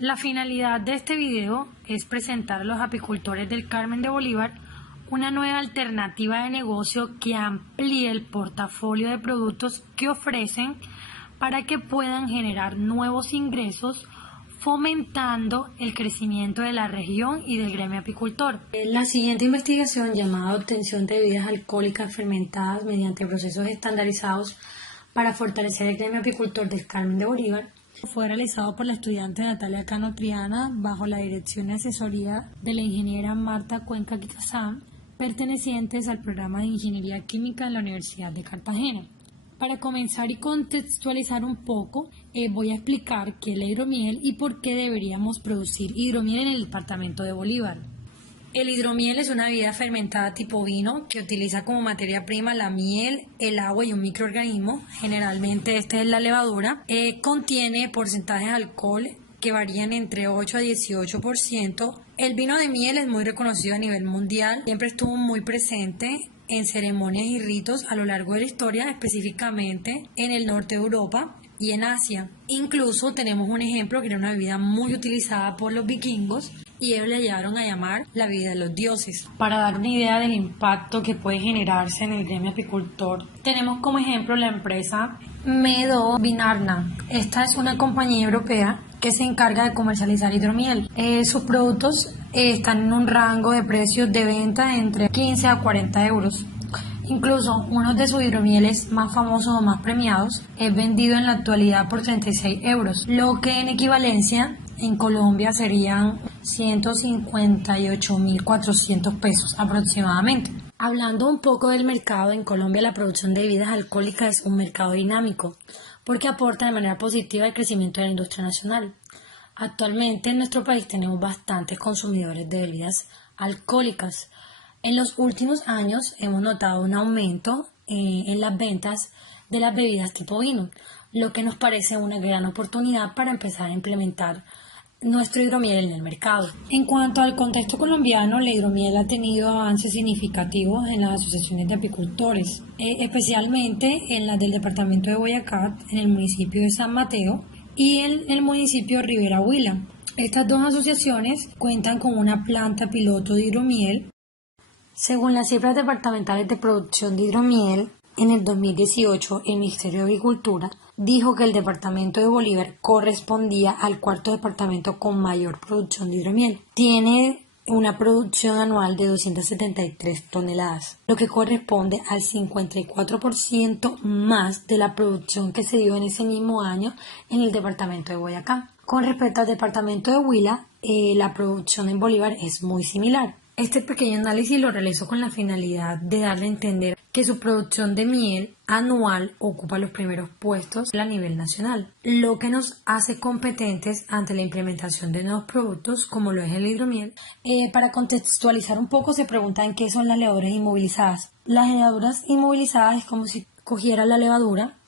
La finalidad de este video es presentar a los apicultores del Carmen de Bolívar una nueva alternativa de negocio que amplíe el portafolio de productos que ofrecen para que puedan generar nuevos ingresos, fomentando el crecimiento de la región y del gremio apicultor. La siguiente investigación, llamada Obtención de bebidas alcohólicas fermentadas mediante procesos estandarizados para fortalecer el gremio apicultor del Carmen de Bolívar, fue realizado por la estudiante Natalia Cano Triana bajo la dirección y asesoría de la ingeniera Marta Cuenca Quitazán, pertenecientes al programa de Ingeniería Química de la Universidad de Cartagena. Para comenzar y contextualizar un poco, voy a explicar qué es la hidromiel y por qué deberíamos producir hidromiel en el departamento de Bolívar. El hidromiel es una bebida fermentada tipo vino que utiliza como materia prima la miel, el agua y un microorganismo. Generalmente este es la levadura. Contiene porcentajes de alcohol que varían entre 8 a 18%. El vino de miel es muy reconocido a nivel mundial. Siempre estuvo muy presente en ceremonias y ritos a lo largo de la historia, específicamente en el norte de Europa y en Asia. Incluso tenemos un ejemplo que era una bebida muy utilizada por los vikingos y ellos le llegaron a llamar la bebida de los dioses. Para dar una idea del impacto que puede generarse en el gremio apicultor, tenemos como ejemplo la empresa Meadow Vinarna. Esta es una compañía europea que se encarga de comercializar hidromiel. Sus productos están en un rango de precios de venta entre 15 a 40 euros. Incluso uno de sus hidromieles más famosos o más premiados es vendido en la actualidad por 36 euros, lo que en equivalencia en Colombia serían 158.400 pesos aproximadamente. Hablando un poco del mercado, en Colombia la producción de bebidas alcohólicas es un mercado dinámico porque aporta de manera positiva al crecimiento de la industria nacional. Actualmente en nuestro país tenemos bastantes consumidores de bebidas alcohólicas. En los últimos años hemos notado un aumento en las ventas de las bebidas tipo vino, lo que nos parece una gran oportunidad para empezar a implementar nuestro hidromiel en el mercado. En cuanto al contexto colombiano, la hidromiel ha tenido avances significativos en las asociaciones de apicultores, especialmente en las del departamento de Boyacá, en el municipio de San Mateo y en el municipio de Rivera Huila. Estas dos asociaciones cuentan con una planta piloto de hidromiel. Según las cifras departamentales de producción de hidromiel, en el 2018 el Ministerio de Agricultura dijo que el departamento de Bolívar correspondía al cuarto departamento con mayor producción de hidromiel. Tiene una producción anual de 273 toneladas, lo que corresponde al 54% más de la producción que se dio en ese mismo año en el departamento de Boyacá. Con respecto al departamento de Huila, la producción en Bolívar es muy similar. Este pequeño análisis lo realizó con la finalidad de darle a entender que su producción de miel anual ocupa los primeros puestos a nivel nacional, lo que nos hace competentes ante la implementación de nuevos productos como lo es el hidromiel. Para contextualizar un poco, se preguntan qué son las levaduras inmovilizadas. Las levaduras inmovilizadas es como si cogieras la levadura,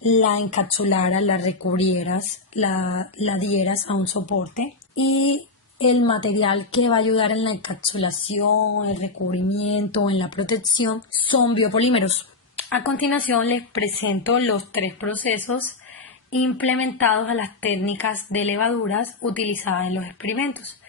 la encapsularas, la recubrieras, la dieras a un soporte y el material que va a ayudar en la encapsulación, el recubrimiento, en la protección, son biopolímeros. A continuación les presento los 3 procesos implementados a las técnicas de levaduras utilizadas en los experimentos.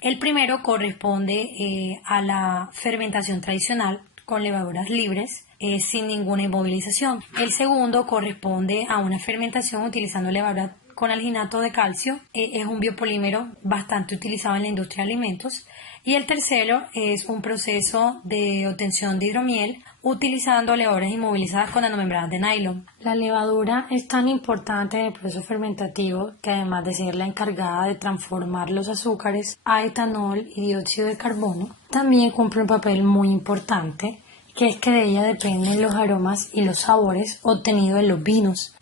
El primero corresponde a la fermentación tradicional con levaduras libres, sin ninguna inmovilización. El segundo corresponde a una fermentación utilizando levaduras con alginato de calcio, es un biopolímero bastante utilizado en la industria de alimentos. Y el tercero es un proceso de obtención de hidromiel utilizando levaduras inmovilizadas con nanomembranas de nylon. La levadura es tan importante en el proceso fermentativo que, además de ser la encargada de transformar los azúcares a etanol y dióxido de carbono, también cumple un papel muy importante, que es que de ella dependen los aromas y los sabores obtenidos en los vinos.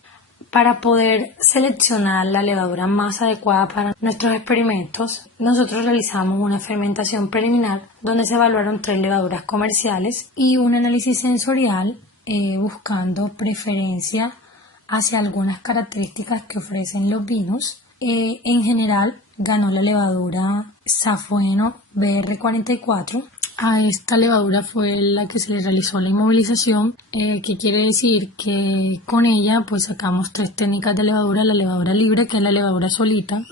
Para poder seleccionar la levadura más adecuada para nuestros experimentos, nosotros realizamos una fermentación preliminar donde se evaluaron 3 levaduras comerciales y un análisis sensorial buscando preferencia hacia algunas características que ofrecen los vinos. En general ganó la levadura Safueno BR44. A esta levadura fue la que se le realizó la inmovilización, que quiere decir que con ella pues sacamos 3 técnicas de levadura: la levadura libre, que es la levadura solita,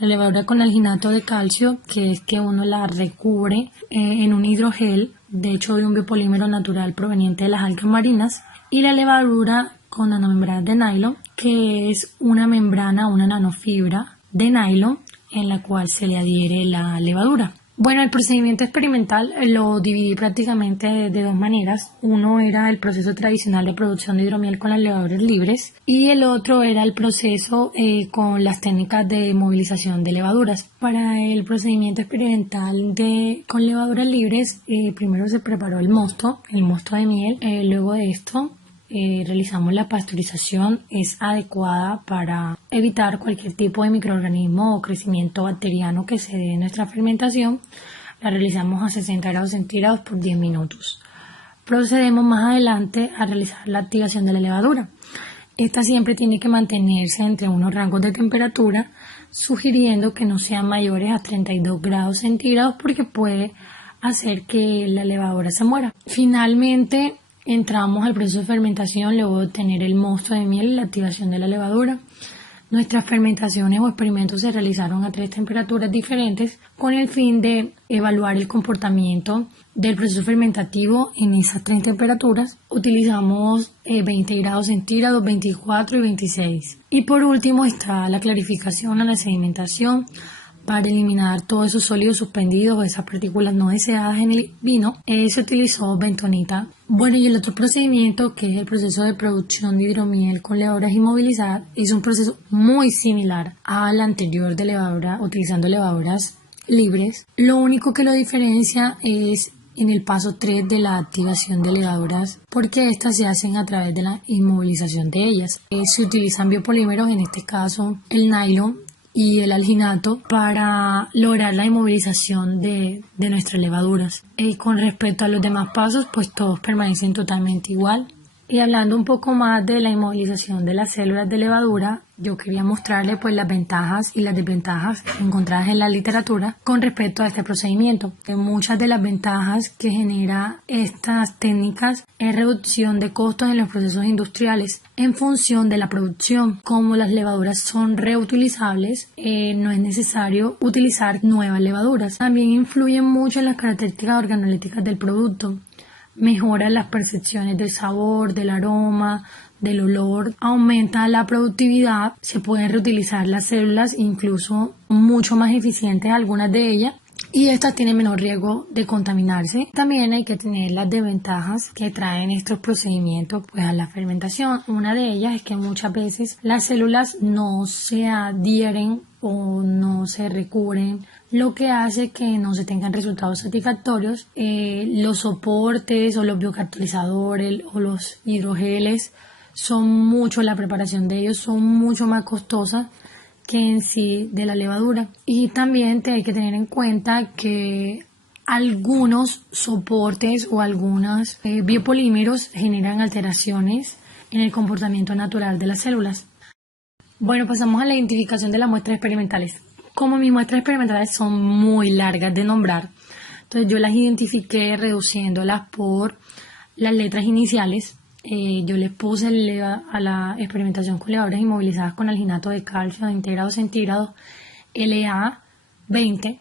La levadura con alginato de calcio, que es que uno la recubre en un hidrogel, de hecho de un biopolímero natural proveniente de las algas marinas, y la levadura con nanomembranas de nylon, que es una membrana, una nanofibra de nylon en la cual se le adhiere la levadura. Bueno, el procedimiento experimental lo dividí prácticamente de dos maneras. Uno era el proceso tradicional de producción de hidromiel con las levaduras libres y el otro era el proceso con las técnicas de movilización de levaduras. Para el procedimiento experimental con levaduras libres, primero se preparó el mosto de miel. Luego de esto realizamos la pasteurización. Es adecuada para evitar cualquier tipo de microorganismo o crecimiento bacteriano que se dé en nuestra fermentación. La realizamos a 60 grados centígrados por 10 minutos. Procedemos más adelante a realizar la activación de la levadura. Esta siempre tiene que mantenerse entre unos rangos de temperatura, sugiriendo que no sean mayores a 32 grados centígrados porque puede hacer que la levadura se muera. Finalmente, entramos al proceso de fermentación luego de obtener el mosto de miel y la activación de la levadura. Nuestras fermentaciones o experimentos se realizaron a 3 temperaturas diferentes con el fin de evaluar el comportamiento del proceso fermentativo en esas 3 temperaturas. Utilizamos 20 grados centígrados, 24 y 26. Y por último está la clarificación o la sedimentación. Para eliminar todos esos sólidos suspendidos o esas partículas no deseadas en el vino, se utilizó bentonita. Bueno, y el otro procedimiento, que es el proceso de producción de hidromiel con levaduras inmovilizadas, es un proceso muy similar al anterior de levadura, utilizando levaduras libres. Lo único que lo diferencia es en el paso 3 de la activación de levaduras, porque estas se hacen a través de la inmovilización de ellas. Se utilizan biopolímeros, en este caso el nylon y el alginato, para lograr la inmovilización de nuestras levaduras. Con respecto a los demás pasos, pues todos permanecen totalmente igual. Y hablando un poco más de la inmovilización de las células de levadura, yo quería mostrarle pues las ventajas y las desventajas encontradas en la literatura con respecto a este procedimiento. Muchas de las ventajas que genera estas técnicas es reducción de costos en los procesos industriales en función de la producción. Como las levaduras son reutilizables, no es necesario utilizar nuevas levaduras. También influyen mucho en las características organolépticas del producto. Mejora las percepciones del sabor, del aroma, del olor, aumenta la productividad, se pueden reutilizar las células, incluso mucho más eficientes algunas de ellas, y estas tienen menor riesgo de contaminarse. También hay que tener las desventajas que traen estos procedimientos pues a la fermentación. Una de ellas es que muchas veces las células no se adhieren o no se recubren, lo que hace que no se tengan resultados satisfactorios. Los soportes o los biocatalizadores o los hidrogeles la preparación de ellos son mucho más costosas que en sí de la levadura. Y también hay que tener en cuenta que algunos soportes o algunos biopolímeros generan alteraciones en el comportamiento natural de las células. Bueno, pasamos a la identificación de las muestras experimentales. Como mis muestras experimentales son muy largas de nombrar, entonces yo las identifiqué reduciéndolas por las letras iniciales. Yo le puse a la experimentación con levaduras inmovilizadas con alginato de calcio de 20 grados centígrados LA 20,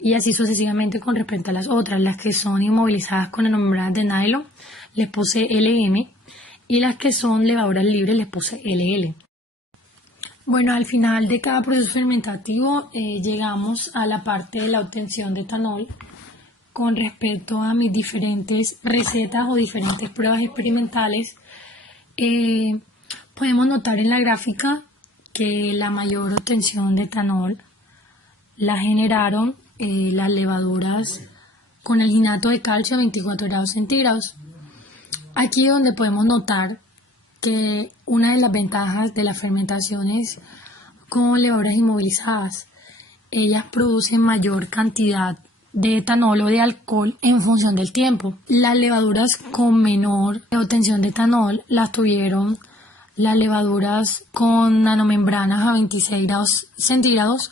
y así sucesivamente con respecto a las otras. Las que son inmovilizadas con membranas de nylon les puse LM, y las que son levaduras libres les puse LL. Bueno, al final de cada proceso fermentativo llegamos a la parte de la obtención de etanol. Con respecto a mis diferentes recetas o diferentes pruebas experimentales, podemos notar en la gráfica que la mayor obtención de etanol la generaron las levaduras con alginato de calcio a 24 grados centígrados. Aquí es donde podemos notar que una de las ventajas de las fermentaciones con levaduras inmovilizadas, ellas producen mayor cantidad de etanol o de alcohol en función del tiempo. Las levaduras con menor obtención de etanol las tuvieron las levaduras con nanomembranas a 26 grados centígrados.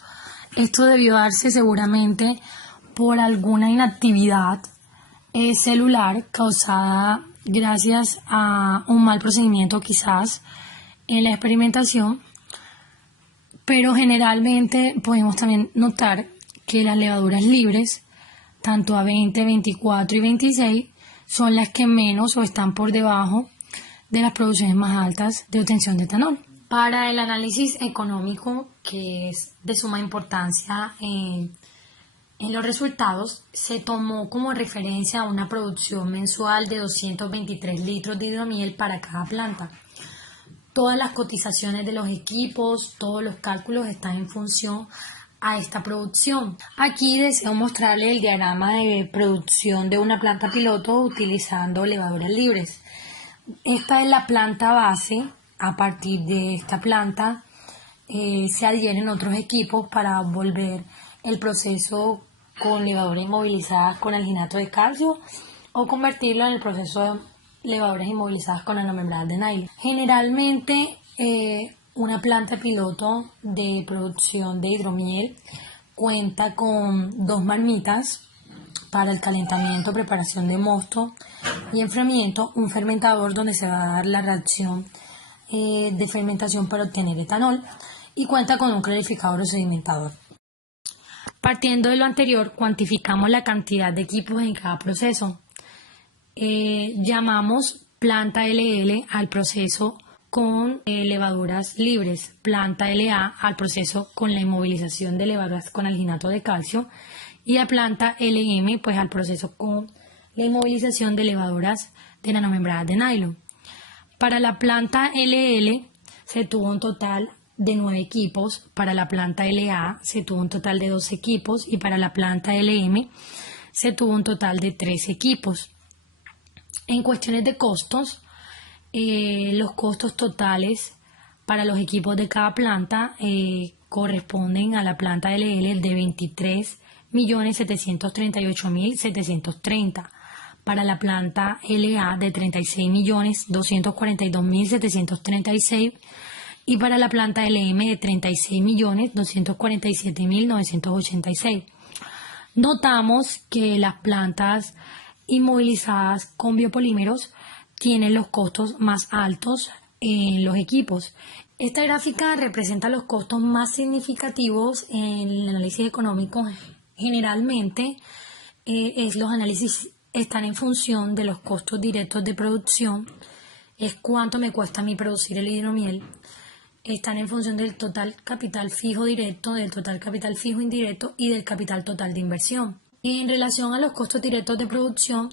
Esto debió darse seguramente por alguna inactividad celular causada gracias a un mal procedimiento quizás en la experimentación, pero generalmente podemos también notar que las levaduras libres, tanto A20, 24 y 26, son las que menos o están por debajo de las producciones más altas de obtención de etanol. Para el análisis económico, que es de suma importancia en los resultados, se tomó como referencia una producción mensual de 223 litros de hidromiel para cada planta. Todas las cotizaciones de los equipos, todos los cálculos están en función a esta producción. Aquí deseo mostrarles el diagrama de producción de una planta piloto utilizando levaduras libres. Esta es la planta base. A partir de esta planta se adhieren otros equipos para volver el proceso con levaduras inmovilizadas con alginato de calcio o convertirlo en el proceso de levaduras inmovilizadas con nanomembranas de nylon. Generalmente una planta piloto de producción de hidromiel cuenta con 2 marmitas para el calentamiento, preparación de mosto y enfriamiento, un fermentador donde se va a dar la reacción de fermentación para obtener etanol y cuenta con un clarificador o sedimentador. Partiendo de lo anterior, cuantificamos la cantidad de equipos en cada proceso. Llamamos planta LL al proceso con levaduras libres, planta LA al proceso con la inmovilización de levaduras con alginato de calcio y a planta LM pues al proceso con la inmovilización de levaduras de nanomembranas de nylon. Para la planta LL se tuvo un total de 9 equipos, para la planta LA se tuvo un total de 2 equipos y para la planta LM se tuvo un total de 3 equipos. En cuestiones de costos, los costos totales para los equipos de cada planta corresponden a la planta LL de 23.738.730, para la planta LA de 36.242.736 y para la planta LM de 36.247.986. Notamos que las plantas inmovilizadas con biopolímeros tienen los costos más altos en los equipos. Esta gráfica representa los costos más significativos en el análisis económico. Generalmente los análisis están en función de los costos directos de producción, es cuánto me cuesta a mí producir el hidromiel. Están en función del total capital fijo directo, del total capital fijo indirecto y del capital total de inversión. En relación a los costos directos de producción,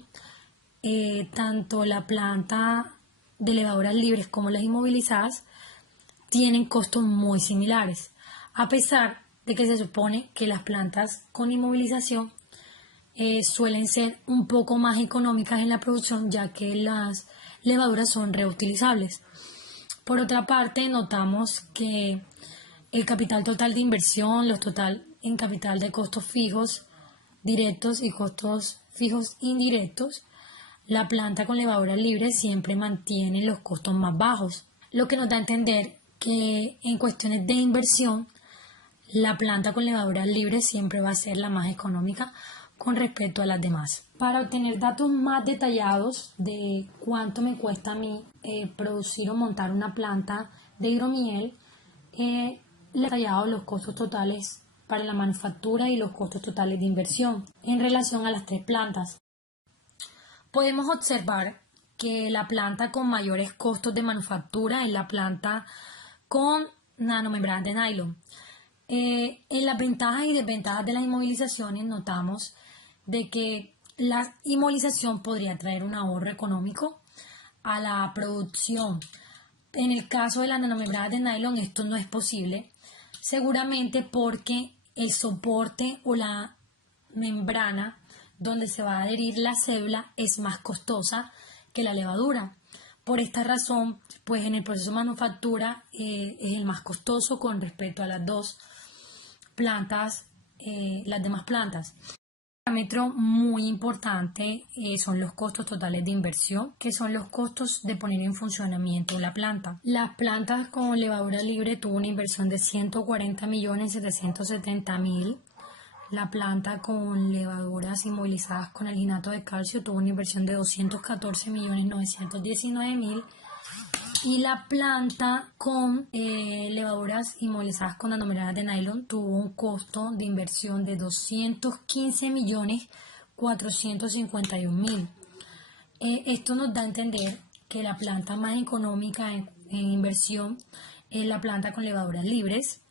tanto la planta de levaduras libres como las inmovilizadas tienen costos muy similares, a pesar de que se supone que las plantas con inmovilización suelen ser un poco más económicas en la producción, ya que las levaduras son reutilizables. Por otra parte, notamos que el capital total de inversión, los total en capital de costos fijos directos y costos fijos indirectos, la planta con levaduras libres siempre mantiene los costos más bajos, lo que nos da a entender que en cuestiones de inversión, la planta con levaduras libres siempre va a ser la más económica con respecto a las demás. Para obtener datos más detallados de cuánto me cuesta a mí producir o montar una planta de hidromiel, le he detallado los costos totales para la manufactura y los costos totales de inversión en relación a las 3 plantas. Podemos observar que la planta con mayores costos de manufactura es la planta con nanomembranas de nylon. En las ventajas y desventajas de las inmovilizaciones notamos de que la inmovilización podría traer un ahorro económico a la producción. En el caso de las nanomembranas de nylon esto no es posible, seguramente porque el soporte o la membrana donde se va a adherir la célula es más costosa que la levadura. Por esta razón, pues en el proceso de manufactura es el más costoso con respecto a las dos plantas, las demás plantas. Un parámetro muy importante son los costos totales de inversión, que son los costos de poner en funcionamiento la planta. Las plantas con levadura libre tuvo una inversión de 140.770.000. La planta con levaduras inmovilizadas con alginato de calcio tuvo una inversión de 214.919.000 Y la planta con levaduras inmovilizadas con nanomembranas de nylon tuvo un costo de inversión de 215.451.000. Esto nos da a entender que la planta más económica en inversión es la planta con levaduras libres.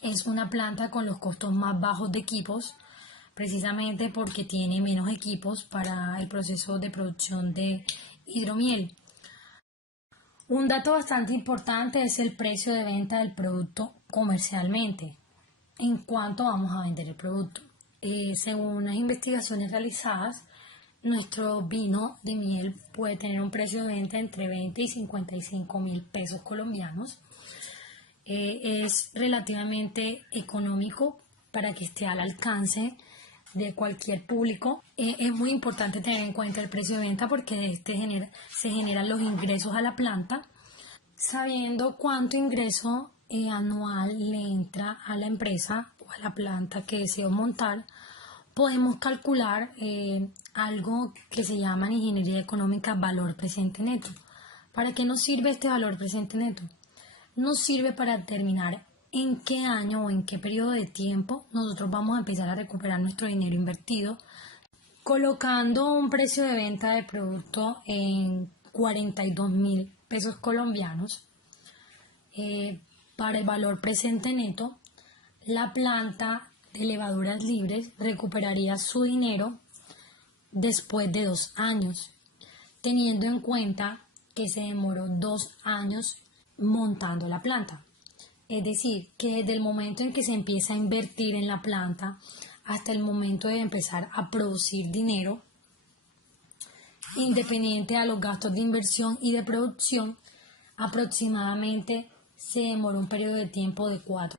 Es una planta con los costos más bajos de equipos, precisamente porque tiene menos equipos para el proceso de producción de hidromiel. Un dato bastante importante es el precio de venta del producto comercialmente. ¿En cuánto vamos a vender el producto? Según las investigaciones realizadas, nuestro vino de miel puede tener un precio de venta entre 20 y 55.000 pesos colombianos. Es relativamente económico para que esté al alcance de cualquier público. Es muy importante tener en cuenta el precio de venta porque de este se generan los ingresos a la planta. Sabiendo cuánto ingreso anual le entra a la empresa o a la planta que deseo montar, podemos calcular algo que se llama en ingeniería económica valor presente neto. ¿Para qué nos sirve este valor presente neto? Nos sirve para determinar en qué año o en qué periodo de tiempo nosotros vamos a empezar a recuperar nuestro dinero invertido, colocando un precio de venta de producto en 42.000 pesos colombianos. Para el valor presente neto, la planta de levaduras libres recuperaría su dinero después de 2 años, teniendo en cuenta que se demoró 2 años montando la planta. Es decir, que desde el momento en que se empieza a invertir en la planta hasta el momento de empezar a producir dinero, independiente a los gastos de inversión y de producción, aproximadamente se demora un periodo de tiempo de 4.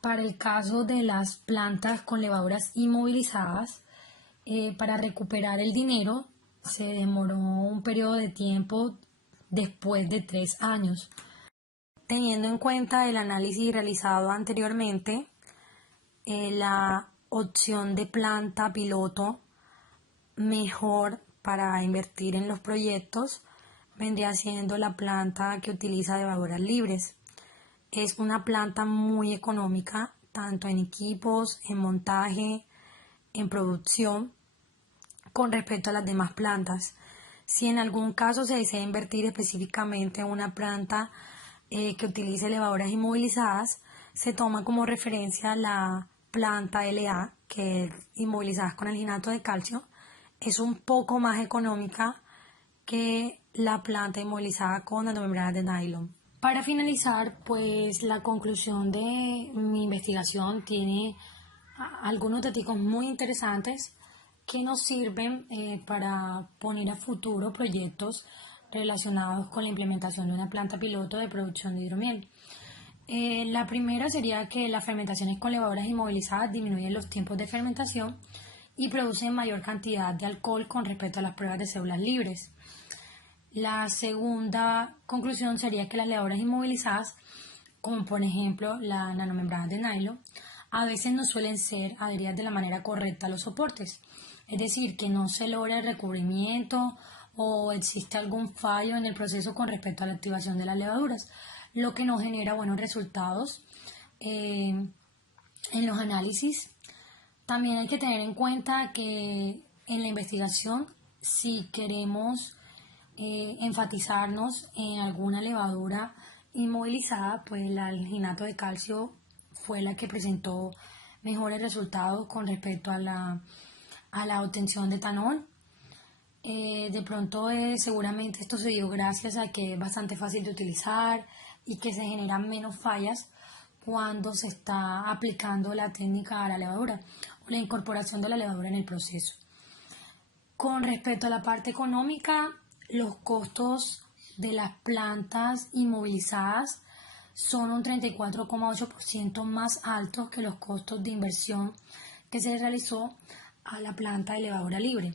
Para el caso de las plantas con levaduras inmovilizadas, para recuperar el dinero se demoró un periodo de tiempo después de 3 años. Teniendo en cuenta el análisis realizado anteriormente, la opción de planta piloto mejor para invertir en los proyectos vendría siendo la planta que utiliza levaduras libres. Es una planta muy económica, tanto en equipos, en montaje, en producción, con respecto a las demás plantas. Si en algún caso se desea invertir específicamente en una planta que utilice levaduras inmovilizadas, se toma como referencia la planta LA, que es inmovilizadas con alginato de calcio. Es un poco más económica que la planta inmovilizada con nanomembranas de nylon. Para finalizar, pues la conclusión de mi investigación tiene algunos datos muy interesantes que nos sirven para poner a futuro proyectos relacionados con la implementación de una planta piloto de producción de hidromiel. La primera sería que las fermentaciones con levaduras inmovilizadas disminuyen los tiempos de fermentación y producen mayor cantidad de alcohol con respecto a las pruebas de células libres. La segunda conclusión sería que las levaduras inmovilizadas, como por ejemplo la nanomembrana de nylon, a veces no suelen ser adheridas de la manera correcta a los soportes, es decir, que no se logra el recubrimiento o existe algún fallo en el proceso con respecto a la activación de las levaduras, lo que no genera buenos resultados en los análisis. También hay que tener en cuenta que en la investigación, si queremos enfatizarnos en alguna levadura inmovilizada, pues el alginato de calcio fue la que presentó mejores resultados con respecto a la obtención de etanol. De pronto seguramente esto se dio gracias a que es bastante fácil de utilizar y que se generan menos fallas cuando se está aplicando la técnica a la levadura o la incorporación de la levadura en el proceso. Con respecto a la parte económica, los costos de las plantas inmovilizadas son un 34,8% más altos que los costos de inversión que se realizó a la planta de levadura libre.